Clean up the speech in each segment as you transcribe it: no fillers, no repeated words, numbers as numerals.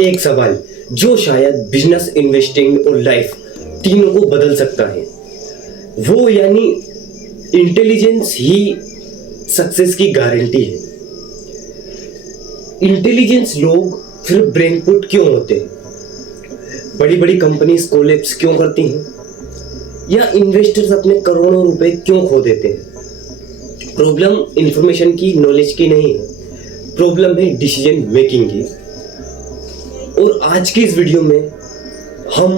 एक सवाल जो शायद बिजनेस, इन्वेस्टिंग और लाइफ तीनों को बदल सकता है, वो यानी इंटेलिजेंस ही सक्सेस की गारंटी है। इंटेलिजेंस लोग फिर ब्रेन पुट क्यों होते हैं? बड़ी बड़ी कंपनीज कोलैप्स क्यों करती हैं? या इन्वेस्टर्स अपने करोड़ों रुपए क्यों खो देते हैं? प्रॉब्लम इंफॉर्मेशन की, नॉलेज की नहीं है, प्रॉब्लम है डिसीजन मेकिंग की। और आज की इस वीडियो में हम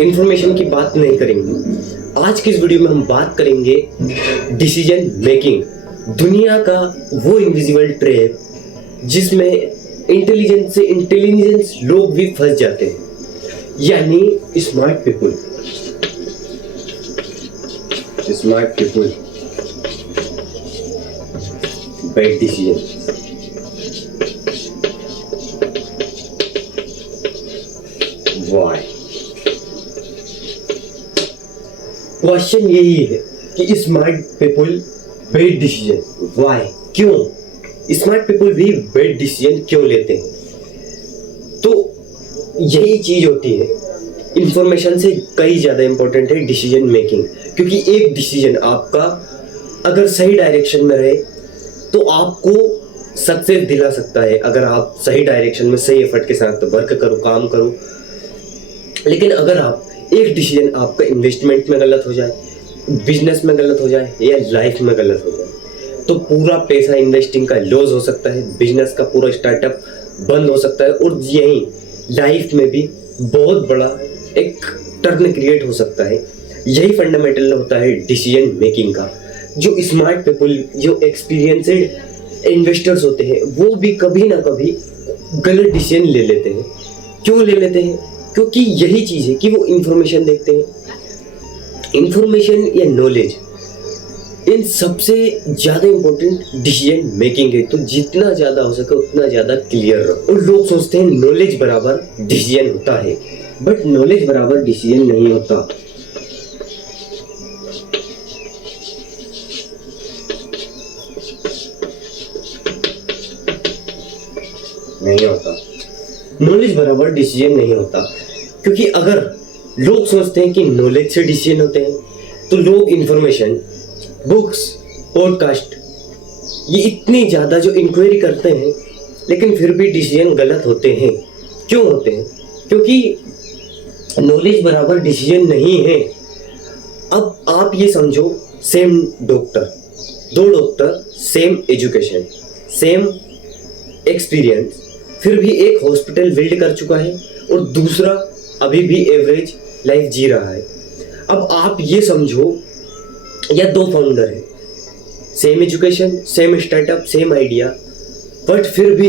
इंफॉर्मेशन की बात नहीं करेंगे। आज की इस वीडियो में हम बात करेंगे डिसीजन मेकिंग, दुनिया का वो इनविजिबल ट्रैप जिसमें इंटेलिजेंस लोग भी फंस जाते हैं, यानी smart people. Bad decision. Why? Question यही है कि smart people bad decision why? क्यों स्मार्ट पीपल भी बैड डिसीजन क्यों लेते हैं? तो यही चीज होती है, इंफॉर्मेशन से कई ज्यादा इंपॉर्टेंट है डिसीजन मेकिंग। क्योंकि एक डिसीजन आपका अगर सही डायरेक्शन में रहे तो आपको सक्सेस दिला सकता है, अगर आप सही डायरेक्शन में सही एफर्ट के साथ वर्क करो, काम करो। लेकिन अगर आप एक डिसीजन आपका इन्वेस्टमेंट में गलत हो जाए, बिजनेस में गलत हो जाए या लाइफ में गलत हो जाए, तो पूरा पैसा इन्वेस्टिंग का लॉस हो सकता है, बिजनेस का पूरा स्टार्टअप बंद हो सकता है, और यही लाइफ में भी बहुत बड़ा एक टर्न क्रिएट हो सकता है। यही फंडामेंटल होता है डिसीजन मेकिंग का। जो स्मार्ट पीपल, जो एक्सपीरियंस्ड इन्वेस्टर्स होते हैं, वो भी कभी ना कभी गलत डिसीजन ले लेते हैं। क्यों ले लेते हैं? क्योंकि यही चीज है कि वो इंफॉर्मेशन देखते हैं। इंफॉर्मेशन या नॉलेज इन सबसे ज्यादा इंपॉर्टेंट डिसीजन मेकिंग है। तो जितना ज्यादा हो सके उतना ज्यादा क्लियर रहो। और लोग सोचते हैं नॉलेज बराबर डिसीजन होता है, बट नॉलेज बराबर डिसीजन नहीं होता। नॉलेज बराबर डिसीजन नहीं होता। क्योंकि अगर लोग सोचते हैं कि नॉलेज से डिसीजन होते हैं, तो लोग इंफॉर्मेशन, बुक्स, पॉडकास्ट, ये इतनी ज्यादा जो इंक्वायरी करते हैं, लेकिन फिर भी डिसीजन गलत होते हैं। क्यों होते हैं? क्योंकि नॉलेज बराबर डिसीजन नहीं है। अब आप ये समझो, सेम डॉक्टर, दो doctor, same education, same experience, फिर भी एक हॉस्पिटल बिल्ड कर चुका है और दूसरा अभी भी एवरेज लाइफ जी रहा है। अब आप ये समझो, या दो फाउंडर है, same education, same startup, same idea, but फिर भी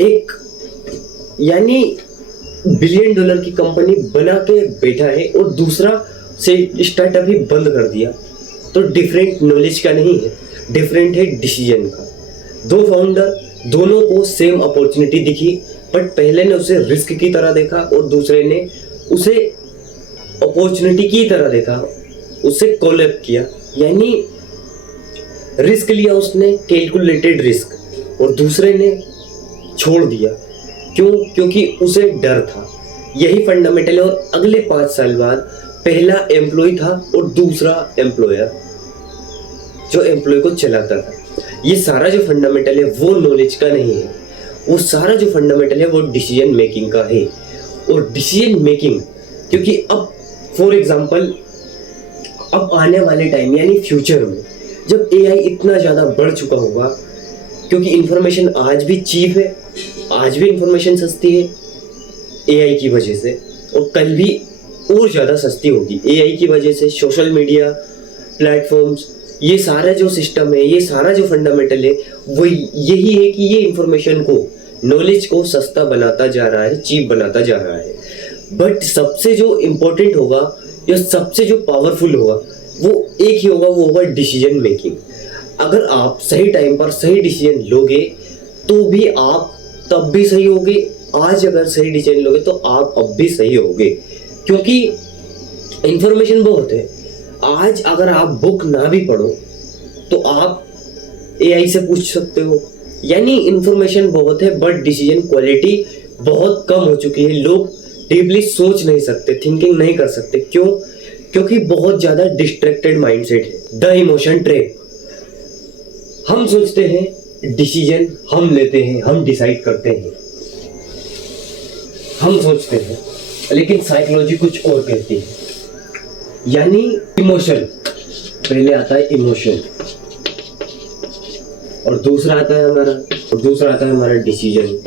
एक यानी $1 बिलियन की कंपनी बना के बैठा है और दूसरा से स्टार्टअप ही बंद कर दिया। तो डिफरेंट नॉलेज का नहीं है, डिफरेंट है डिसीजन का। दो फाउंडर, दोनों को सेम अपॉर्चुनिटी दिखी, बट पहले ने उसे रिस्क की तरह देखा और दूसरे ने उसे अपॉर्चुनिटी की तरह देखा, उसे कोलैप किया। यानी रिस्क लिया उसने, कैलकुलेटेड रिस्क, और दूसरे ने छोड़ दिया। क्यों? क्योंकि उसे डर था। यही फंडामेंटल है। और अगले 5 साल बाद पहला एम्प्लॉय था और दूसरा एम्प्लॉयर जो एम्प्लॉय को चलाता था। ये सारा जो फंडामेंटल है वो नॉलेज का नहीं है, वो सारा जो फंडामेंटल है वो डिसीजन मेकिंग का है। और डिसीजन मेकिंग, क्योंकि अब फॉर एग्जांपल अब आने वाले टाइम यानी फ्यूचर में जब एआई इतना ज़्यादा बढ़ चुका होगा, क्योंकि इंफॉर्मेशन आज भी चीप है, आज भी इंफॉर्मेशन सस्ती है एआई की वजह से, और कल भी और ज़्यादा सस्ती होगी एआई की वजह से। सोशल मीडिया प्लेटफॉर्म्स, ये सारा जो सिस्टम है, ये सारा जो फंडामेंटल है, वो यही है कि ये इंफॉर्मेशन को, नॉलेज को सस्ता बनाता जा रहा है, चीप बनाता जा रहा है। बट सबसे जो इम्पोर्टेंट होगा या सबसे जो पावरफुल होगा वो एक ही होगा, वो होगा डिसीजन मेकिंग। अगर आप सही टाइम पर सही डिसीजन लोगे तो भी आप तब भी सही होगे। आज अगर सही डिसीजन लोगे तो आप अब भी सही होगे, क्योंकि इंफॉर्मेशन बहुत है। आज अगर आप बुक ना भी पढ़ो तो आप एआई से पूछ सकते हो, यानी इंफॉर्मेशन बहुत है बट डिसीजन क्वालिटी बहुत कम हो चुकी है। लोग डीपली सोच नहीं सकते, थिंकिंग नहीं कर सकते। क्यों? क्योंकि बहुत ज्यादा डिस्ट्रैक्टेड माइंडसेट है। The emotion trap. हम सोचते हैं, डिसीजन हम लेते हैं, हम डिसाइड करते हैं, हम सोचते हैं, लेकिन साइकोलॉजी कुछ और कहती है। यानी इमोशन, पहले आता है इमोशन और दूसरा आता है हमारा डिसीजन,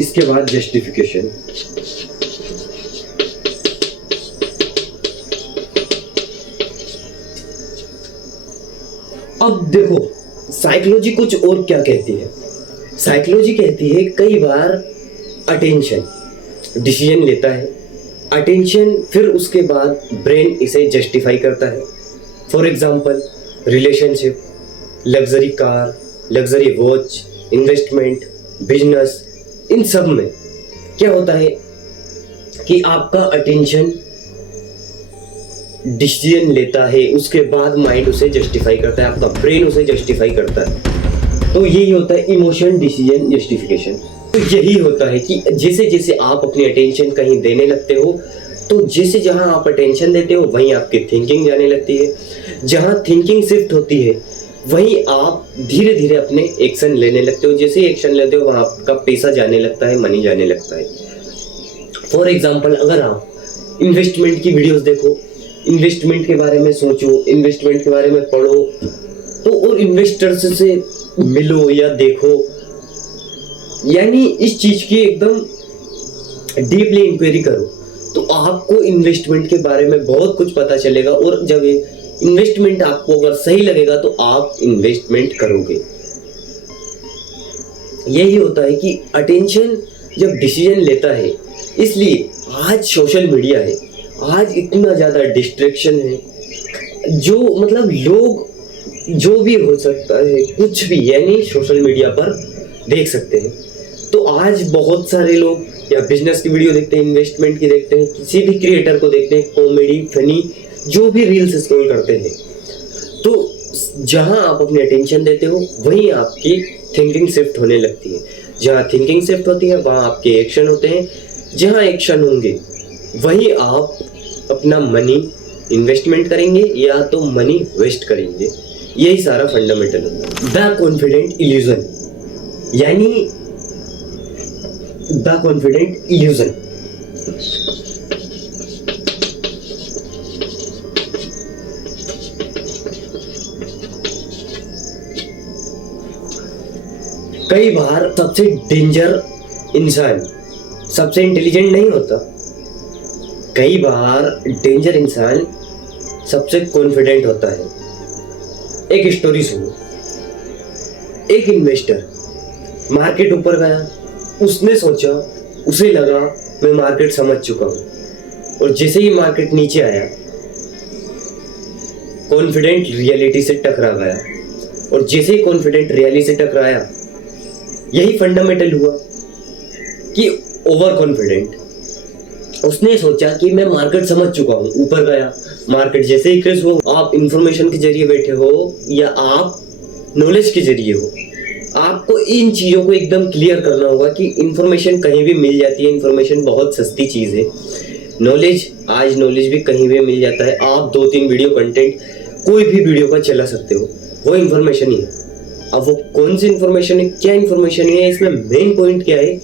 इसके बाद जस्टिफिकेशन। अब देखो साइकोलॉजी कुछ और क्या कहती है। साइकोलॉजी कहती है कई बार अटेंशन डिसीजन लेता है, अटेंशन फिर उसके बाद ब्रेन इसे जस्टिफाई करता है। For example relationship, luxury car, luxury watch, investment, business, इन सब में क्या होता है कि आपका अटेंशन डिसीजन लेता है, उसके बाद माइंड उसे जस्टिफाई करता है, आपका ब्रेन उसे जस्टिफाई करता है। तो यही होता है इमोशन, डिसीजन, जस्टिफिकेशन। तो यही होता है कि जैसे जैसे आप अपनी अटेंशन कहीं देने लगते हो, तो जैसे जहां आप अटेंशन देते हो वहीं आपकी थिंकिंग जाने लगती है। जहां थिंकिंग शिफ्ट होती है वहीं आप धीरे धीरे अपने एक्शन लेने लगते हो। जैसे एक्शन लेते हो वहां आपका पैसा जाने लगता है, मनी जाने लगता है। फॉर एग्जाम्पल अगर आप इन्वेस्टमेंट की वीडियोस देखो, इन्वेस्टमेंट के बारे में सोचो, इन्वेस्टमेंट के बारे में पढ़ो, तो और इन्वेस्टर्स से मिलो या देखो, यानी इस चीज की एकदम डीपली इंक्वायरी करो, तो आपको इन्वेस्टमेंट के बारे में बहुत कुछ पता चलेगा। और जब इन्वेस्टमेंट आपको अगर सही लगेगा तो आप इन्वेस्टमेंट करोगे। यही होता है कि अटेंशन जब डिसीजन लेता है, इसलिए आज सोशल मीडिया है, आज इतना ज्यादा डिस्ट्रैक्शन है, जो मतलब लोग जो भी हो सकता है कुछ भी यानी सोशल मीडिया पर देख सकते हैं। तो आज बहुत सारे लोग या बिजनेस की वीडियो देखते हैं, इन्वेस्टमेंट की देखते हैं, किसी भी क्रिएटर को देखते हैं, कॉमेडी, फनी, जो भी रील्स स्क्रॉल करते हैं। तो जहां आप अपनी अटेंशन देते हो वहीं आपकी थिंकिंग शिफ्ट होने लगती है। जहां थिंकिंग शिफ्ट होती है वहां आपके एक्शन होते हैं। जहां एक्शन होंगे वहीं आप अपना मनी इन्वेस्टमेंट करेंगे या तो मनी वेस्ट करेंगे। यही सारा फंडामेंटल होता है। द कॉन्फिडेंट इल्यूजन, यानी द कॉन्फिडेंट इल्यूजन। कई बार सबसे डेंजर इंसान सबसे इंटेलिजेंट नहीं होता। कई बार डेंजर इंसान सबसे कॉन्फिडेंट होता है। एक स्टोरी सुनो। एक इन्वेस्टर मार्केट ऊपर गया, उसने सोचा, उसे लगा मैं मार्केट समझ चुका हूं, और जैसे ही मार्केट नीचे आया कॉन्फिडेंट रियलिटी से टकरा गया, और जैसे ही कॉन्फिडेंट रियलिटी से टकराया यही फंडामेंटल हुआ कि ओवर कॉन्फिडेंट। उसने सोचा कि मैं मार्केट समझ चुका हूं, ऊपर गया, मार्केट जैसे ही क्रेश हो, आप इंफॉर्मेशन के जरिए बैठे हो या आप नॉलेज के जरिए हो, आपको इन चीजों को एकदम क्लियर करना होगा कि इंफॉर्मेशन कहीं भी मिल जाती है। इंफॉर्मेशन बहुत सस्ती चीज है। आज नॉलेज भी कहीं भी मिल जाता है। आप 2-3 वीडियो कंटेंट कोई भी वीडियो का चला सकते हो, वो इंफॉर्मेशन ही है। अब वो कौन सी इंफॉर्मेशन है, क्या इंफॉर्मेशन है, इसमें मेन पॉइंट क्या है,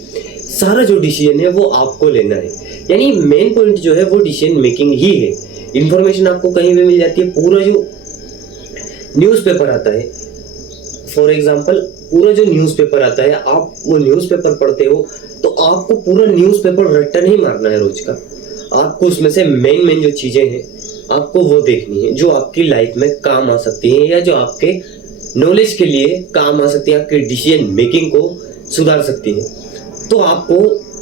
सारा जो डिसीजन है वो आपको लेना है। यानी मेन पॉइंट जो है वो डिसीजन मेकिंग ही है। इंफॉर्मेशन आपको कहीं भी मिल जाती है। पूरा जो न्यूज़पेपर आता है, फॉर एग्जांपल पूरा जो न्यूज़पेपर आता है, आप वो न्यूज़पेपर पढ़ते हो तो आपको पूरा न्यूज़पेपर रट्टा नहीं मारना है रोज का। आपको उसमें से मेन जो चीजें हैं आपको वो देखनी है, जो आपकी लाइफ में काम आ सकती है या जो आपके नॉलेज के लिए काम आ सकती है, आपके डिसीजन मेकिंग को सुधार सकती है। तो आपको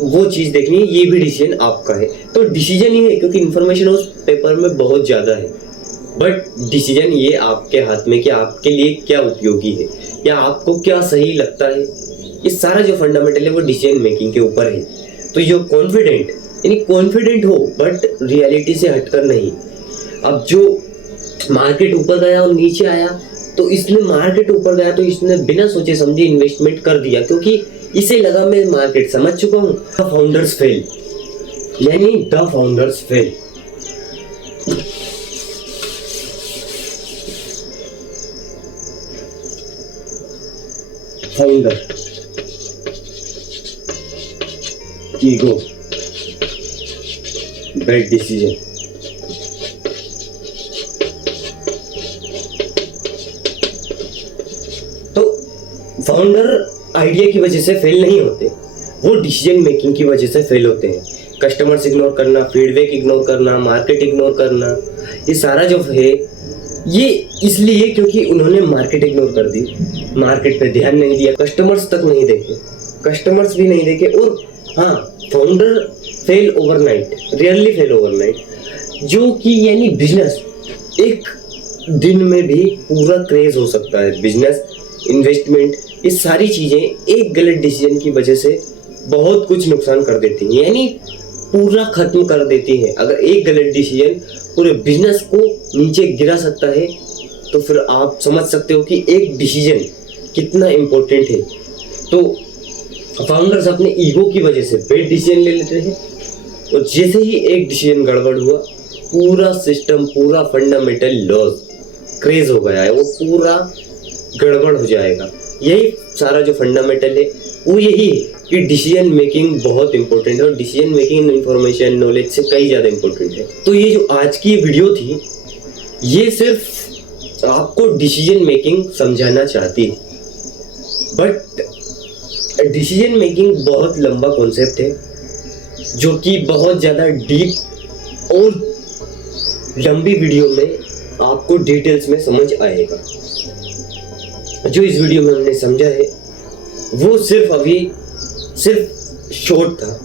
वो चीज देखनी है। ये भी डिसीजन आपका है। तो डिसीजन ही है, क्योंकि इंफॉर्मेशन उस पेपर में बहुत ज्यादा है, बट डिसीजन ये आपके हाथ में कि आपके लिए क्या उपयोगी है या आपको क्या सही लगता है। ये सारा जो फंडामेंटल है वो डिसीजन मेकिंग के ऊपर है। तो जो कॉन्फिडेंट, यानी कॉन्फिडेंट हो बट रियलिटी से हटकर नहीं। अब जो मार्केट ऊपर गया और नीचे आया, तो इसने मार्केट ऊपर गया तो इसने बिना सोचे समझे इन्वेस्टमेंट कर दिया, क्योंकि इसे लगा मैं मार्केट समझ चुका हूँ। द फाउंडर्स फेल, यानी the founders fail. Founder, ego, bad decision. तो फाउंडर आइडिया की वजह से फेल नहीं होते, वो डिसीजन मेकिंग की वजह से फेल होते हैं। कस्टमर्स इग्नोर करना, फीडबैक इग्नोर करना, मार्केट इग्नोर करना, ये सारा जो है ये इसलिए क्योंकि उन्होंने मार्केट इग्नोर कर दी, मार्केट पे ध्यान नहीं दिया, कस्टमर्स तक नहीं देखे, कस्टमर्स भी नहीं देखे। और हाँ, founder fail overnight, rarely fail overnight, जो कि यानी बिजनेस एक दिन में भी पूरा क्रेज हो सकता है। बिजनेस, इन्वेस्टमेंट, ये सारी चीजें एक गलत डिसीजन की वजह से बहुत कुछ नुकसान कर देती हैं, यानी पूरा खत्म कर देती है। अगर एक गलत डिसीजन पूरे बिजनेस को नीचे गिरा सकता है तो फिर आप समझ सकते हो कि एक डिसीजन कितना इम्पोर्टेंट है। तो फाउंडर्स अपने ईगो की वजह से बैड डिसीजन ले लेते हैं, और जैसे ही एक डिसीजन गड़बड़ हुआ, पूरा सिस्टम, पूरा फंडामेंटल लॉस क्रेज हो गया है, वो पूरा गड़बड़ हो जाएगा। यही सारा जो फंडामेंटल है वो यही है कि डिसीजन मेकिंग बहुत इंपॉर्टेंट है, और डिसीजन मेकिंग इन्फॉर्मेशन, नॉलेज से कई ज़्यादा इंपॉर्टेंट है। तो ये जो आज की वीडियो थी, ये सिर्फ आपको डिसीजन मेकिंग समझाना चाहती है, बट डिसीजन मेकिंग बहुत लंबा कॉन्सेप्ट है, जो कि बहुत ज़्यादा डीप और लंबी वीडियो में आपको डिटेल्स में समझ आएगा। जो इस वीडियो में हमने समझा है वो सिर्फ शॉर्ट था,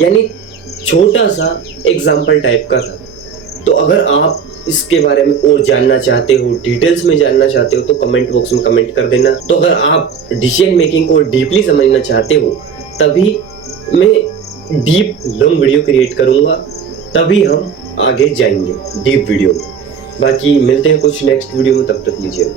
यानी छोटा सा एग्जाम्पल टाइप का था। तो अगर आप इसके बारे में और जानना चाहते हो, डिटेल्स में जानना चाहते हो, तो कमेंट बॉक्स में कमेंट कर देना। तो अगर आप डिसीजन मेकिंग को डीपली समझना चाहते हो, तभी मैं डीप लॉन्ग वीडियो क्रिएट करूँगा, तभी हम आगे जाएंगे डीप वीडियो में। बाकी मिलते हैं कुछ नेक्स्ट वीडियो में, तब तक लीजिए।